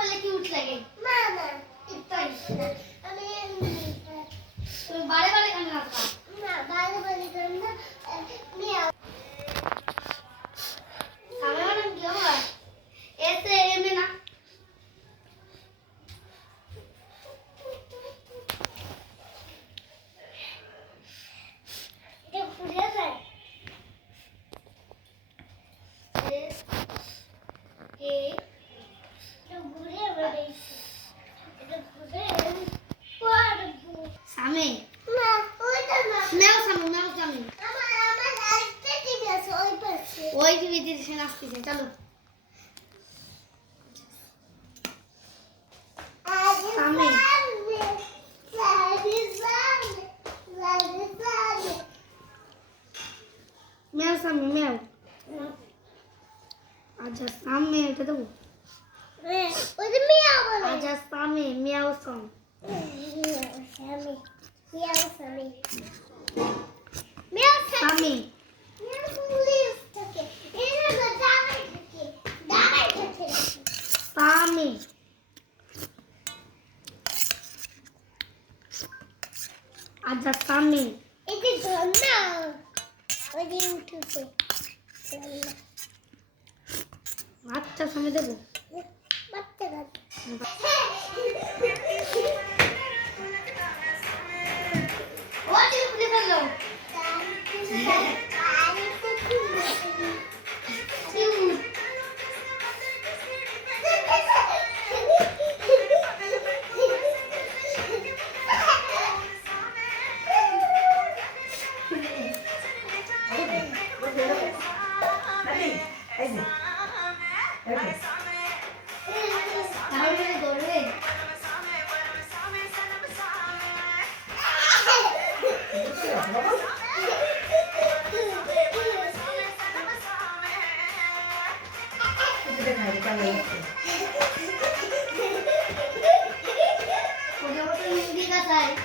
পড়লে কিউট লাগে না না ইতাই আমি তুমি বারে বারে কেন নাচবা না বারে বারে কেন না মিয়া সামনে মানে কি হবে এসে এমে না এটা ঘুরে যায় এ এটা ঘুরে বেড়াইছে এটা ঘুরে পড়বো সামনে না ওইটা না মেও সামনে আমার আরেকটা টিভি আছে ওই পাশে ওই যে বিদির সে নাচতেছে চলো সামনে মেও সামনে মেও আচ্ছা সামনে এটা দেবো আচ্ছা সামনে মেও সং সামনে সামনে আচ্ছা সামনে আচ্ছা সামনে দেবো ও তুমি খুলে ফেললো हिंदी का साइड